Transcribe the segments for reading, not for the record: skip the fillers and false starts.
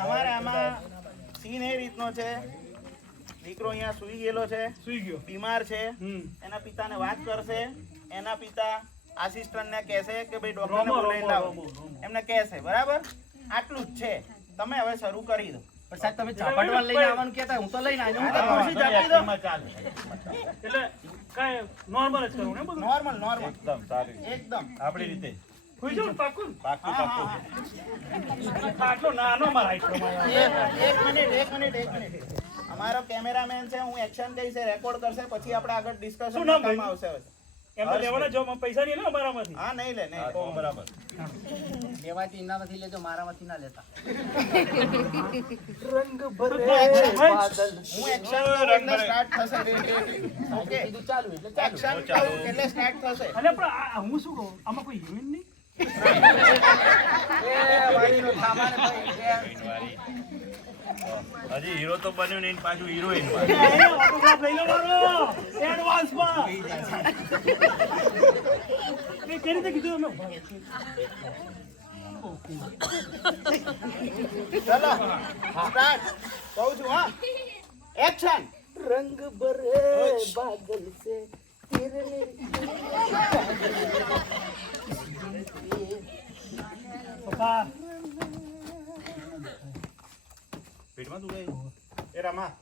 તમારે આમાં સીન એ રીતનો છે, દીકરો અહીંયા સુઈ ગયેલો છે, સુઈ ગયો, બીમાર છે, એના પિતાને વાત કરશે, એના પિતા આસિસ્ટન્ટને કહેશે કે ભાઈ ડોક્ટરને બોલાવીને લાવો, એમને કહેશે, બરાબર? આટલું જ છે. તમે હવે શરૂ કરી દો. પણ સાહેબ તમે ઝાપટવાળ લઈને આવવાનું કહેતા, હું તો લઈને આવ્યો. ખુરશી ઝાપટી દો. એટલે કાંઈ નોર્મલ જ કરવું ને બધું? નોર્મલ એકદમ સારી એકદમ આપણી રીતે ખુઈ જાઉં પાકું? પાક્કું પાક્કું. આટલો નાનો મારા એક મિનિટ. અમારો કેમેરામેન છે, હું એક્શન કહીશ, રેકોર્ડ કરશે, પછી આપણે આગળ ડિસ્કશન કરવામાં આવશે. એમને લેવાના જો પૈસા નહીં લે અમારામાંથી. હા, નહીં લે, નહીં. તો બરાબર. લેવાથી એનામાંથી લેજો, મારામાંથી ના લેતા. હું એક્શન એટલે સ્ટાર્ટ થશે. ઓકે, કીધું ચાલુ એટલે ચાલુ. એક્શન એટલે સ્ટાર્ટ થશે. અલે પણ હું શું કહું, આમાં કોઈ હિરોઈન નહીં? એ વાડીનો સામાન ભાઈ હજી હીરો તો બન્યો નહીં, પાછું હિરોઈન ઓટોગ્રાફ લઈ લો મારો એડવાન્સમાં. એ કેવી રીતે કીધું અમે? ચલો સ્ટાર્ટ. કહું છું, હા, એક્શન. રંગ ભરે બાદલ સે પપ્પા પેટમાં દુખાય એ રમા.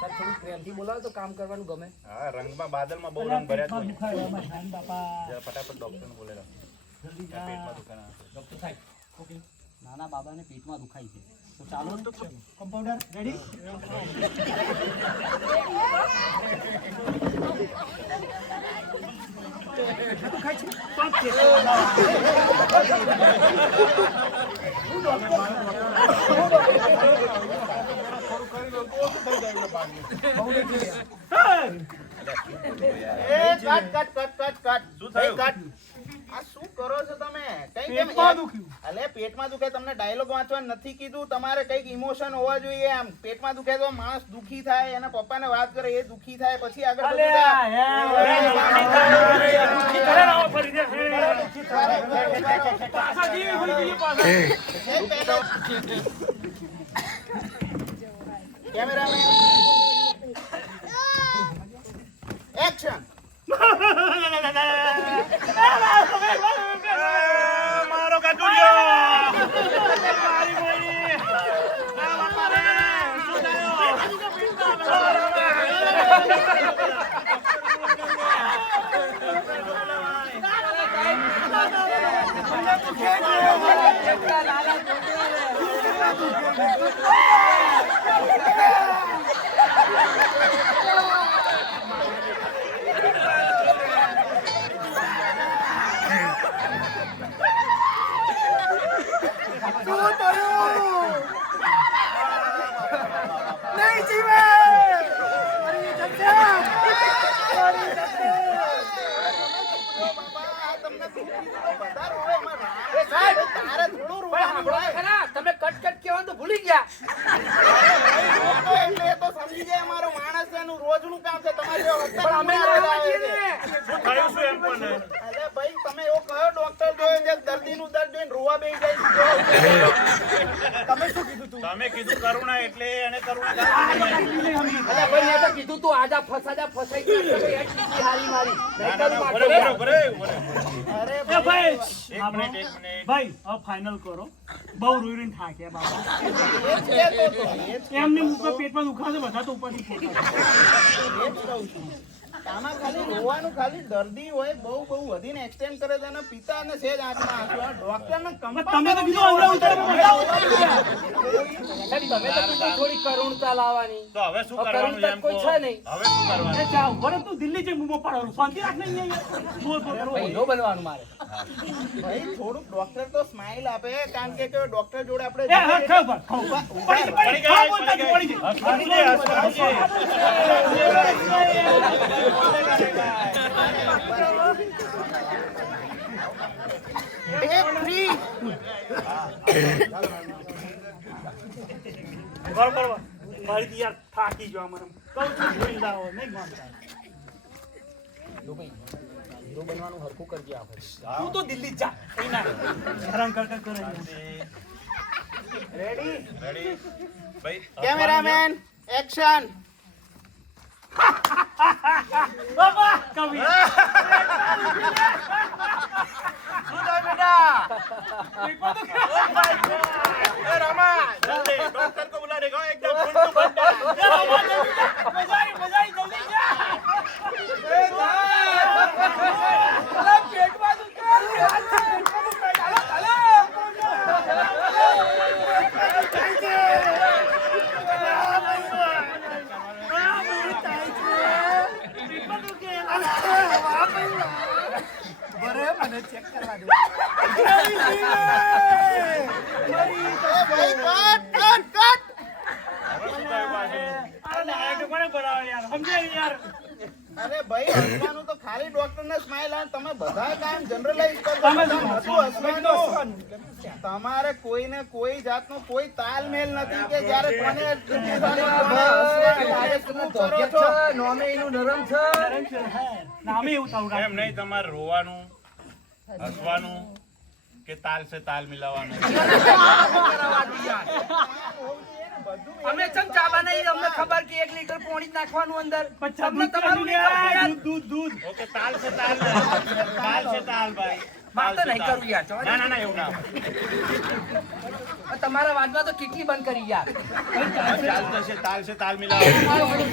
થોડું પ્રેમથી બોલાવો તો કામ કરવાનું ગમે. હા, રંગમાં બાદલમાં બહુ રંગ ભર્યા છે. દુખાય એમાં ધ્યાન બાપા. જરા ફટાફટ ડોક્ટરને બોલેલા. પેટમાં દુખાય. ડોક્ટર સાહેબ, નાના બાબાને પેટમાં દુખાય છે, તો ચાલો. Compounder ready? શું થયું? આ શું કરો છો તમે? કઈ પેટમાં દુખ્યું. અલે પેટમાં દુખે, તમને ડાયલોગ વાંચવા નથી કીધું? તમારે કઈક ઇમોશન હોવા જોઈએ. આમ પેટમાં દુખે તો માણસ દુખી થાય, એના પપ્પાને વાત કરે, એ દુખી થાય, પછી આગળ બધું કેમેરામેન એક્શન. મારો કાટુડિયો. તમે કટ કહેવાનું તો ભૂલી ગયા. એટલે તો સમજી જાય, અમારો માણસ છે, એનું રોજનું કામ છે. તમારે પણ અમે લાવવા છીએ ને. શું થયું શું એમ કોને? અરે ભાઈ, તમે એવો કયો ડોક્ટર જોયો જે દર્દીનું દર્દ જોઈને રોવા બેસી જાય? તમે શું કીધું તું? તમે કીધું કરુણા એટલે એને કરુણા. અરે ભાઈ, મેં તો કીધું તું આજા ફસાઈ ગયા. હારી મારી અરે ભાઈ એક મિનિટ. ભાઈ હવે ફાઇનલ કરો. બહુ રોઈને થાક્યા બાબા. એ જ કહેતો હતો, એ જ એમને ઉપર પેટમાં દુખાશે, બધા તો ઉપરથી પોતા. કહું છું. આમાં ખાલી રોવાનું, ખાલી દર્દી હોય બહુ વધીને એક્સટેન્ડ કરે છે, અને પિતા અને સેજ આંખમાં આંસુ. આ ડોક્ટરને તમે તો કીધું અંદર ઉતારો. તમે તો કીધું થોડી કરુણતા લાવવાની. તો હવે શું કરવાનું એમ કોઈ કહો. છે નહીં. હવે શું કરવાનું? એ જાઓ બરાબર, તું દિલ્હી જઈ મૂમો પાડવાનું, શાંતિ રાખ ને અહીંયા. બોલ બોલ બોલ. હીરો બનવાનું મારે. ભાઈ થોડુંક ડોક્ટર તો સ્માઈલ આપે, કારણ કે ડોક્ટર જોડે આપણે એ હા ખાવ ખાવ પડી પડી ખાવ ગઈ, બોલતા પડી પડી ગઈ. ગઈ. બરોબર મારી યાર થાકી ગયો મને. કહું છું જોઈ લાવો, નહીં માનતા. હીરો બનવાનું હરખું કરજે આપણે. તું તો દિલ્હી જા. કઈ ના હેરાન કર કરે. રેડી રેડી ભાઈ કેમેરામેન એક્શન બાબા કવિ એ રામા जल्दी डॉक्टर को बुला देगा एकदम फुल टू बंदा મજા આવી જલ્દી જા અરે ભાઈ હસવાનું તો ખાલી ડોક્ટર ને સ્માઈલ આવે તમે બધા કામ જનરલાઈઝ કરો તમે બધા નતું હસવાનું. તમારે કોઈને કોઈ જાતનો કોઈ તાલમેલ નથી કે જ્યારે કોને હસવાનું, કોને હસવાનું. આ શું કરો છો? નોમે એનું નરમ છે નામે એવું થવું એમ નહીં તમારે રોવાનું હસવાનું કે તાલ સે તાલ મિલાવવાનું અમે ચમ ચા બનાવી અમને ખબર કે 1 લીટર પાણી જ નાખવાનું અંદર તમને તમારું દૂધ દૂધ ઓકે તાલ સે તાલ ભાઈ માર તો નહીં કરું યાર ના ના ના એવું ના તમારા વાતમાં તો કેટલી બંધ કરી યાર ચાલતો છે તાલ સે તાલ મિલાવવાનું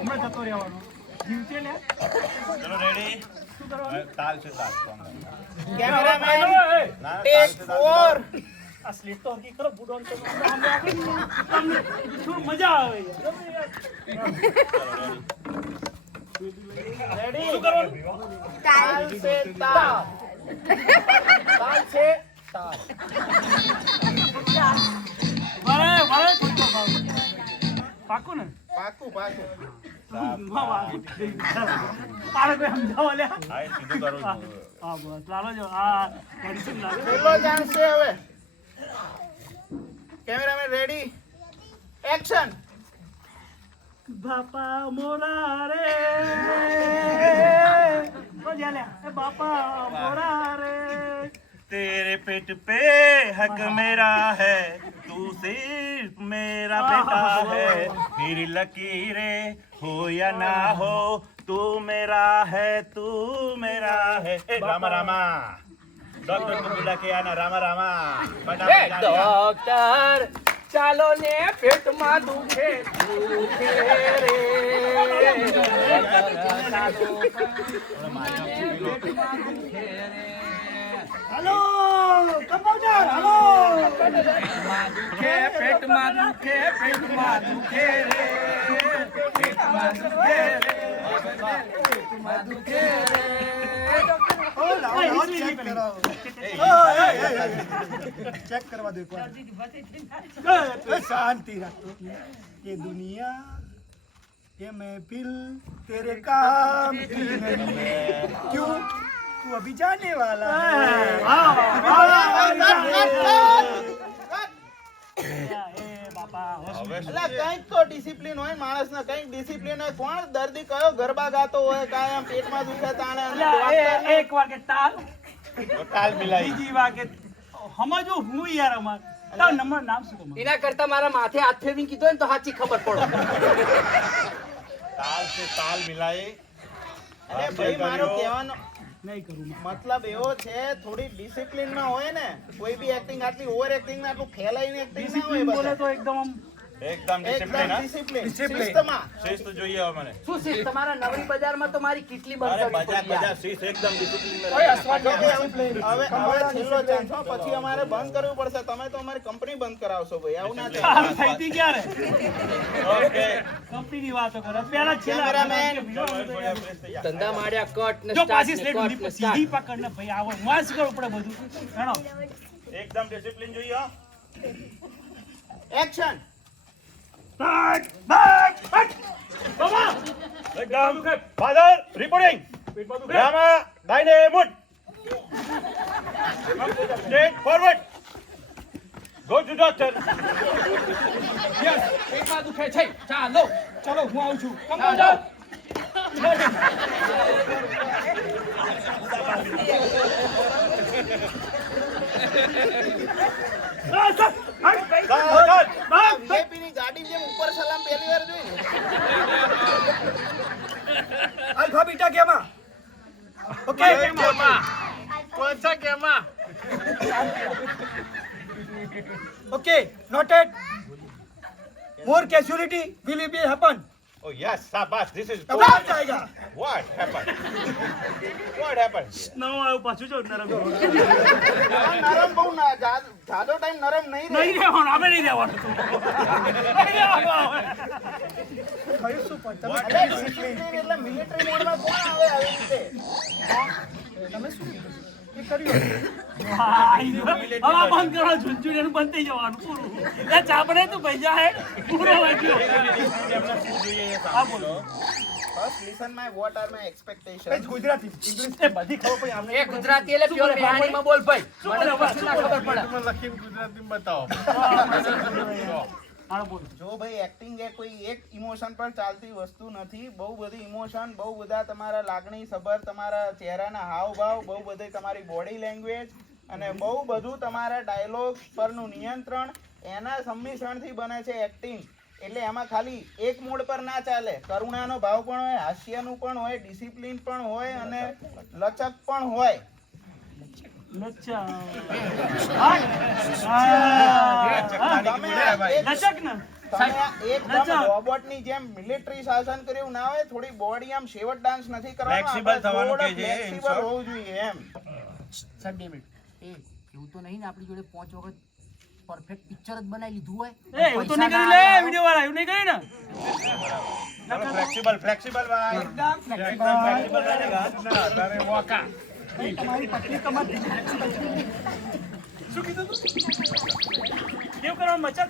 હમણાં જતો રહેવાનો જીવ છે ને ચલો રેડી તાલ સે તાલ કેમેરામેન ના ટેક 4 આ સ્લીપ તો હકી ખરો બુડોન તો તમને થોડું મજા આવે રેડી શું કરવાનું તાલ સે તાલ તાલ છે મારે મારે થોડું ભાવ પાકું ને પાકું પાકું વાહ વાહ તારે કોઈ સમજાવો લે હા એ સીધું કરું છું હા બસ લાલો જો હા મેડિસિન લાગે છેલ્લો ચાન્સ છે હવે કેમેરામેન રેડી એક્શન બાપા મોરા રે ઓ જાલે એ બાપા મોરા રે तेरे पेट पे हक मेरा है तू सिर्फ मेरा बेटा है फिर लकीरें हो या ना हो तू मेरा है रामा रामा डॉक्टर को बुला के आना रामा रामा फटाफट ડોક્ટર ચાલો ને પેટમાં દુખે દુખે રે હાલો કમ્પાઉન્ડર હાલો પેટમાં દુખે રે પેટમાં દુખે રે પેટમાં દુખે રે चेक करवा दो शांति रखो ये दुनिया ये महफिल तेरे काम की नहीं है क्यों तू अभी जाने वाला એટલે કંઈક તો ડિસિપ્લિન હોય માણસને કંઈક ડિસિપ્લિન હોય કોણ દર્દી કયો ગરબા ગાતો હોય કાયમ પેટમાં દુખે તાણે અને ડોક્ટર એક વાર કે તાલ ताल मिलाई બીજી વાર કે સમજવું હું યાર અમાર તારું નંબર નામ શું તમારું એના કરતા મારા માથે હાથ ફેરવીને કીધું ને તો સાચી ખબર પડે ताल से ताल मिलाए અરે ભાઈ મારો કહેવાનો નહીં કરું મતલબ એવો છે થોડી ડિસિપ્લિન માં હોય ને કોઈ બી એક્ટિંગ આટલી ઓવર એક્ટિંગ ને આટલું ફેલાઈને એક્ટિંગ ના હોય બોલે બધા તો એકદમ આમ एकदम डिसिप्लिन એકદમ ડિસિપ્લિન શિસ્તમાં शिस्त જોઈએ હવે મને શું છે તમારા નવરી બજારમાં તો મારી કેટલી બંધ અરે કરવી બજાર પડી યાર. બજાર શિસ્ત એકદમ ડિસિપ્લિન में હવે છેલ્લો ચાન્સ હો, પછી અમારે બંધ કરવું પડશે તમે તો અમારી કંપની બંધ કરાવશો ભાઈ આવું ના થાય સારું થઈ હતી ક્યારે ओके કંપનીની વાતો કરે પહેલા છેલ્લા કેમેરામેન. ધંધા માર્યા કટ ને જો સ્ટાર્ટ પાછી ને સ્લેટ કટ લીધી ને સીધી સ્ટાર્ટ. પકડ ને ભાઈ આવો વાસ કરવું પડે બધું હેણો एकदम डिसिप्लिन જોઈએ હો. એક્શન બેક બેક બેક બાબા एकदम फादर रिपोर्टिंग रामा दाहिने मुड़ straight forward go to doctor yes પેટમાં દુખે છે ચાલો ચલો હું આવું છું ચાલો કમ્પાઉન્ડર ગાડી જેમ ઉપર સલામ પહેલી વાર જોઈ ને अल्फा बीटा गैमा ओके कौन सा गेमा okay noted more casualty will be happen Oh yes, Sabas, this is अब आ जाएगा what happened? What happened? નવો આવ્યો પાછું જો નરમ નરમ બહુ ના જાદો ટાઈમ નરમ નહીં રહે નહીં રહેવાનું આપણે નહીં રહેવાનું કયું શું પણ તમે ડિસિપ્લિન એટલે મિલિટરી મોડમાં કોણ આવે આવી રીતે તમે શું એ કર્યું હવે બંધ કરો ઝુંઝું બંધ થઈ જવાનું પૂરું એ ચાપડે તું પૈસા હે પૂરો વાગ્યો હા બોલો first listen my what are my expectation કઈ ગુજરાતી ઇંગ્લિશ એ બધી ખબર પડી આમને એ ગુજરાતી એટલે પ્યોર બેહાણીમાં બોલ ભાઈ મને પછી ના ખબર પડે હાલો બોલો જો ભાઈ એક્ટિંગ એ કોઈ એક ઇમોશન પર ચાલતી વસ્તુ નથી બહુ બધી ઇમોશન બહુ બધા તમારા લાગણી સબર તમારા ચહેરાના હાવભાવ બહુ બધી તમારી બોડી લેંગ્વેજ અને બહુ બધું તમારા ડાયલોગ પરનું નિયંત્રણ એના સંમિશ્રણથી બને છે એક્ટિંગ એટલે એમાં ખાલી એક મોડ પર ના ચાલે કરુણાનો ભાવ પણ હોય હાસ્યનું પણ હોય ડિસિપ્લિન પણ હોય અને લચક પણ હોય લચ્છા તમે એક લચક ને તમે એકદમ રોબોટની જેમ મિલિટરી શાસન કર્યું ના હોય થોડી બોડી આમ શેવટ ડાન્સ નથી કરવાનો Flexible થવાનું કે છે, ફ્લેક્સિબલ હોવું જોઈએ એમ સાહેબ 2 મિનિટ એ એવું તો નહીં ને આપણી જોડે 5 વખત પરફેક્ટ પિક્ચર જ બનાવી લીધું હોય એ એવું તો નહીં કરી લે વિડિયો વાળા એવું નહીં કરી ને Flexible ભાઈ. एकदम flexible रहेगा. તારે મોકા. તમારી પત્ની તમારી શું કીધું તું કેવું કરવાનું મચક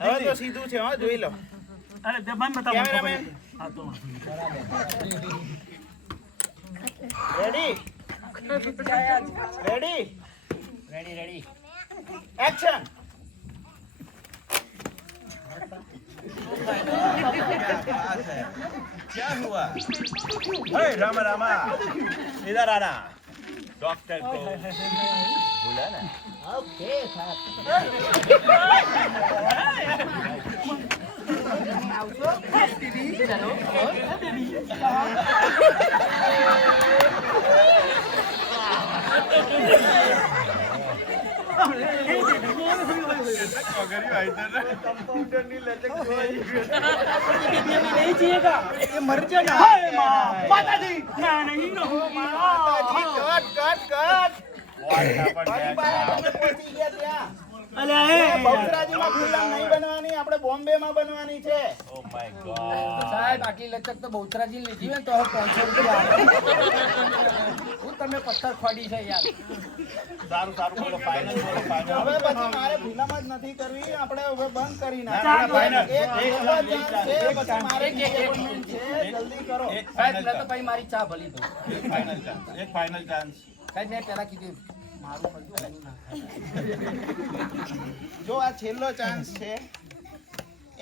હવે તો સીધું છે હો જોઈ લો અરે દબાણ બતાવો કેમેરામેન. હા તો રેડી રેડી રેડી એક્શન क्या हुआ? हे रामा रामा, इधर आना. डॉक्टर को बोला ना. ઓકે नहीं जिएगा ये मर जाएगा हाय माँ माता जी मैं नहीं रहूंगी માતાજી કટ કટ What happened? ફરી પાછા તમે પહોંચી ગયા ત્યાં અલ્યા એ બહુચરાજીમાં ફિલ્મ નહીં બનવાની આપણે બોમ્બેમાં બનવાની છે Oh my God. સાહેબ આટલી લચક તો બહુચરાજી લીધી હોય ને તો હવે 500 રૂપિયા આવે. હું તમે પથ્થર ખોડી છે યાર સારું બોલો ફાઇનલ બોલો final. હવે પછી મારે ફિલ્મ જ નથી કરવી આપણે હવે બંધ કરી ના, નાખીએ. final. એક એવો chance છે, પછી મારે appointment છે, જલ્દી કરો એક સાહેબ final મેં તો chance. પછી મારી ચા ભલી દઉં એક final chance. એક final chance. સાહેબ મેં પહેલા કીધું મારું પડતું એનું ના જો આ છેલ્લો ચાન્સ છે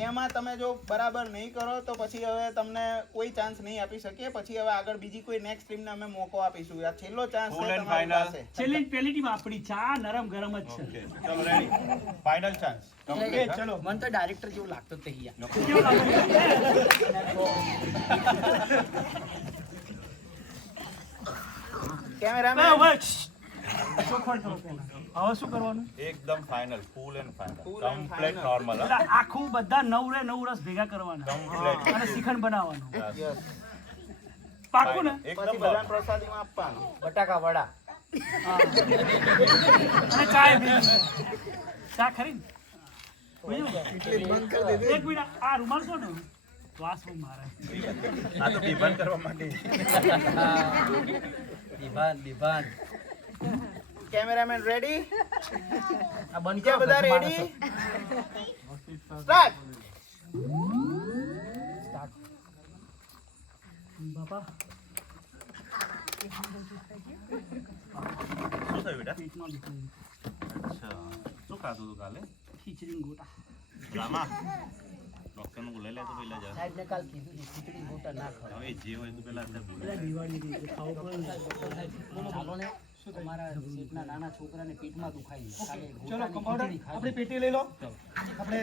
એમાં તમે જો બરાબર નહીં કરો તો પછી હવે તમને કોઈ ચાન્સ નહીં આપી શકીએ પછી હવે આગળ બીજી કોઈ નેક્સ્ટ ટીમને અમે મોકો આપીશું આ છેલ્લો ચાન્સ Full છે and તમારી final. પાસે છેલ્લી પહેલી ટીમ આપણી ચા નરમ ગરમ જ છે Okay. ચલો રેડી. Final chance. એ ચલો મને તો ડાયરેક્ટર જેવું લાગતું જ નહીં યાર કેવું લાગે કેમેરામેન ચોખવટ કરો પહેલા હવે શું કરવાનું એકદમ final full and Full final and complete final. Normal એટલે આખું બધા 9 રસ ભેગા કરવાના Complete. અને શ્રીખંડ બનાવવાનું Yes. પાકું ને પછી એકદમ બધાને પ્રસાદીમાં આપવાનું બટાકા વડા અને ચા એ ભેગી ચા ખરી ને બીજું? એક મિનિટ આ રૂમાલ છો ને શ્વાસ બહુ મારે આ તો બીભાન કરવા માટે દીભાન કેમેરામેન રેડી આ બંધ કે બધા રેડી સ્ટાર્ટ બાપા શું થયું બેટા પેટમાં દુખે અચ્છા શું ખાધું તું કાલે ખીચડી ને ગોટા રામા ડોક્ટર નું બોલાવી લે તો પેલા જા સાહેબ ને કાલ કીધું છે ખીચડી ગોટા ના ખાવ હવે જે હોય તો પેલા અંદર બોલાવી એટલે દિવાળી ની રીતે ખાવું પડે ને. ચાલો ને અમારા શેઠના નાના છોકરાને પેટમાં દુખાય છે. કાલે ચલો ગોટાની કમ્પાઉન્ડર ખીચડી ખાધી. આપણી પેટી લઈ લો આપણે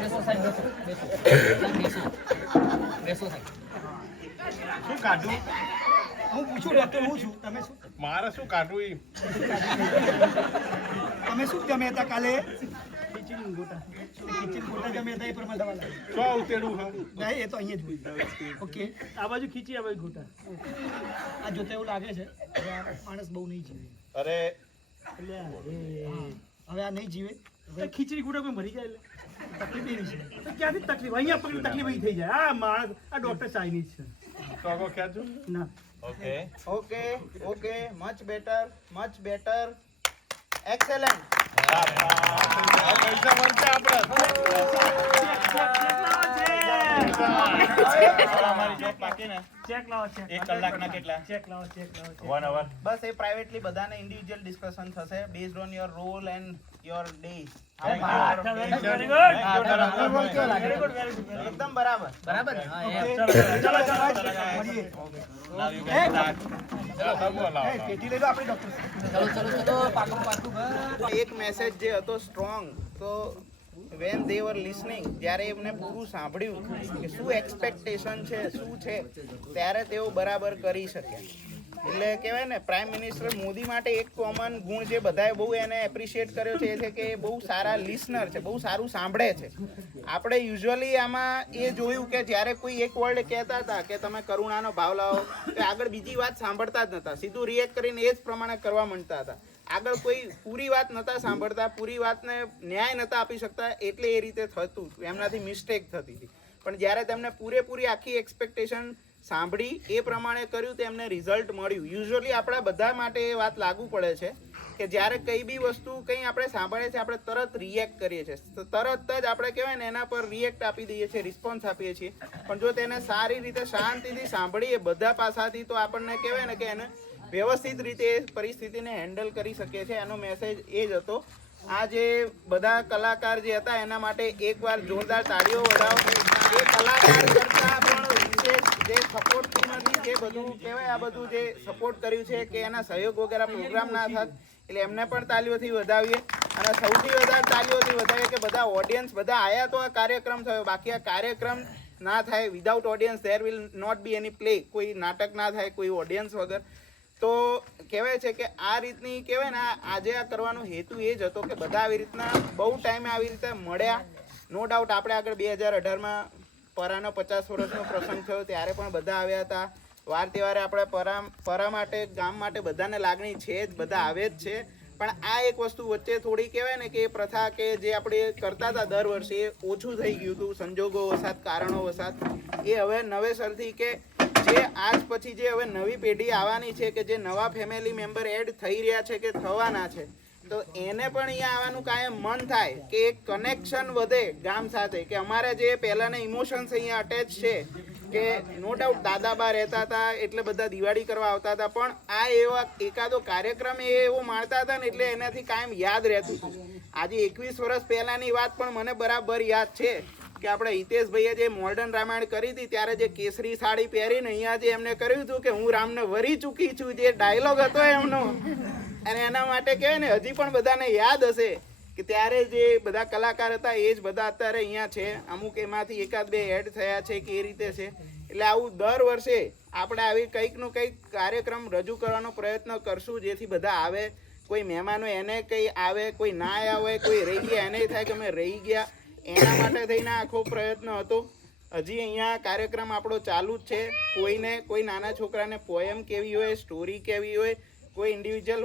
બેસો સાહેબ, બેસો, બેસો. સાહેબ, બેસો. બેસો સાહેબ. શું કાઢું હું પૂછું ડોક્ટર હું છું તમે શું મારે શું કાઢવું ઈ? તમે શું જમ્યા હતા કાલે ખીચડી ગોટા જમ્યા હતા એ પ્રમાણે દવા લાવી શું ઉતેડું હા નહીં એ તો અહીંયા જ ઓકે આ બાજુ ખીચી આ બાજુ ઘૂંટા આ જોતા એવું લાગે છે હવે આ માણસ બહુ નહીં જીવે અરે હવે આ નહીં જીવે તો ખીચડી ઘૂંટા કોઈ મરી જાય એટલે તકલીફ એવી છે તો ક્યાંથી તકલીફ અહીંયા પકડી તકલીફ અહીં થઈ જાય આ માણસ આ ડોક્ટર ચાઇનીઝ છે ટોકો ખેંચું ના okay okay okay much better excellent. પૈસા મળશે આપણે અમારી જોબ બાકી ને ચેક લાવો ચેક 1 કલાકના કેટલા ચેક લાવો ચેક લાવો 1 અવર બસ એ પ્રાઇવેટલી બધાને ઇન્ડિવિજ્યુઅલ ડિસ્કશન થશે based on your role and your day. Very good very good, very good. એકદમ બરાબર. બરાબર ને? હા, એમ. મળીએ નાઉ યુ કેન સ્ટાર્ટ ચલો સબો લાવો એ, પેટી લઈ લો આપણી ડોક્ટર ચલો પાકું બસ. એક મેસેજ જે હતો સ્ટ્રોંગ તો વેન દે વર લિસનિંગ જ્યારે એમને પૂરું સાંભળ્યું કે શું એક્સપેક્ટેશન છે શું છે ત્યારે તેઓ બરાબર કરી શક્યા. એટલે કહેવાય ને પ્રાઇમ મિનિસ્ટર મોદી માટે એક કોમન ગુણ જે બધાએ બહુ એને એપ્રિશિએટ કર્યો છે એ છે કે એ બહુ સારા લિસનર છે, બહુ સારું સાંભળે છે. આપણે યુઝ્યુઅલી આમાં એ જોયું કે જ્યારે કોઈ એક વર્ડ કહેતા હતા કે તમે કરુણાનો ભાવ લાવો તો આગળ બીજી વાત સાંભળતા જ નહોતા, સીધું રિએક્ટ કરીને એ જ પ્રમાણે કરવા માંડતા હતા. આગળ કોઈ પૂરી વાત નહોતા સાંભળતા, પૂરી વાતને ન્યાય નહોતા આપી શકતા, એટલે એ રીતે થતું એમનાથી મિસ્ટેક થતી હતી. પણ જ્યારે તેમને પૂરેપૂરી આખી એક્સપેક્ટેશન સાંભળી એ પ્રમાણે કર્યું તો એમને રિઝલ્ટ મળ્યું. યુઝ્યુઅલી આપણા બધા માટે એ વાત લાગુ પડે છે કે જ્યારે કઈ બી વસ્તુ કંઈ આપણે સાંભળીએ છીએ આપણે તરત રિએક્ટ કરીએ છીએ, તરત જ આપણે કહેવાય ને એના પર રિએક્ટ આપી દઈએ છીએ, રિસ્પોન્સ આપીએ છીએ. પણ જો તેને સારી રીતે શાંતિથી સાંભળીએ બધા પાસાથી તો આપણને કહેવાય ને કે એને વ્યવસ્થિત રીતે એ પરિસ્થિતિને હેન્ડલ કરી શકીએ છીએ. એનો મેસેજ એ જ હતો. આ જે બધા કલાકાર જે હતા એના માટે એકવાર જોરદાર તાળીઓ વગાડો. એ કલાકાર કરતા પણ વિશેષ જે સપોર્ટ ટીમથી જે બધું કહેવાય આ બધું જે સપોર્ટ કર્યું છે કે એના સહયોગ વગેરે પ્રોગ્રામ ના થાત એટલે એમને પણ તાળીઓથી વધાવીએ. અને સૌથી વધારે તાળીઓથી વધાવીએ કે બધા ઓડિયન્સ બધા આયા તો આ કાર્યક્રમ થયો, બાકી આ કાર્યક્રમ ના થાય without audience there will not be any play. કોઈ નાટક ના થાય કોઈ ઓડિયન્સ વગર. તો કહેવાય છે કે આ રીતની કહેવાય ને આજે આ કરવાનો હેતુ એ જ હતો કે બધા આવી રીતના બહુ ટાઈમે આવી રીતે મળ્યા. નો ડાઉટ આપણે આગળ 2018માં પરાનો 50 વર્ષનો પ્રસંગ થયો ત્યારે પણ બધા આવ્યા હતા. વાર તહેવારે આપણે પરા માટે ગામ માટે બધાને લાગણી છે જ, બધા આવે જ છે. પણ આ એક વસ્તુ વચ્ચે થોડી કહેવાય ને કે એ પ્રથા કે જે આપણે કરતા હતા દર વર્ષે એ ઓછું થઈ ગયું હતું સંજોગો વસાત કારણો વસાત. એ હવે નવેસરથી કે જે આજ પછી જે હવે નવી પેઢી આવવાની છે કે જે નવા ફેમિલી મેમ્બર એડ થઈ રહ્યા છે કે થવાના છે તો એને પણ અહીંયા આવવાનું કાયમ મન થાય કે એક કનેક્શન વધે ગામ સાથે. કે અમારા જે પહેલાંના ઇમોશન્સ અહીંયા અટેચ છે કે નો ડાઉટ દાદાબા રહેતા હતા એટલે બધા દિવાળી કરવા આવતા હતા, પણ આ એવા એકાદો કાર્યક્રમ એવો માણતા હતા ને એટલે એનાથી કાયમ યાદ રહેતું હતું. આજે 21 વર્ષ પહેલાંની વાત પણ મને બરાબર યાદ છે કે આપણે હિતેશભાઈએ જે મોડર્ન રામાયણ કરી હતી ત્યારે જે કેસરી સાડી પહેરીને અહીંયા જે એમને કર્યું હતું કે હું રામને વરી ચૂકી છું, જે ડાયલોગ હતો એમનો, અને એના માટે કહેવાય ને હજી પણ બધાને યાદ હશે કે ત્યારે જે બધા કલાકાર હતા એ જ બધા અત્યારે અહીંયા છે. અમુક એમાંથી એકાદ બે એડ થયા છે કે એ રીતે છે. એટલે આવું દર વર્ષે આપણે આવી કંઈકનું કંઈક કાર્યક્રમ રજૂ કરવાનો પ્રયત્ન કરશું જેથી બધા આવે. કોઈ મહેમાનો એને કંઈ આવે, કોઈ ના આવ્યા હોય, કોઈ રહી ગયા એને થાય કે અમે રહી ગયા. એના માટે થઈને આખો પ્રયત્ન હતો. હજી અહીંયા કાર્યક્રમ આપણો ચાલુ જ છે. કોઈને કોઈ નાના છોકરાને પોએમ કેવી હોય, સ્ટોરી કેવી હોય, કોઈ ઇન્ડિવિજ્યુઅલ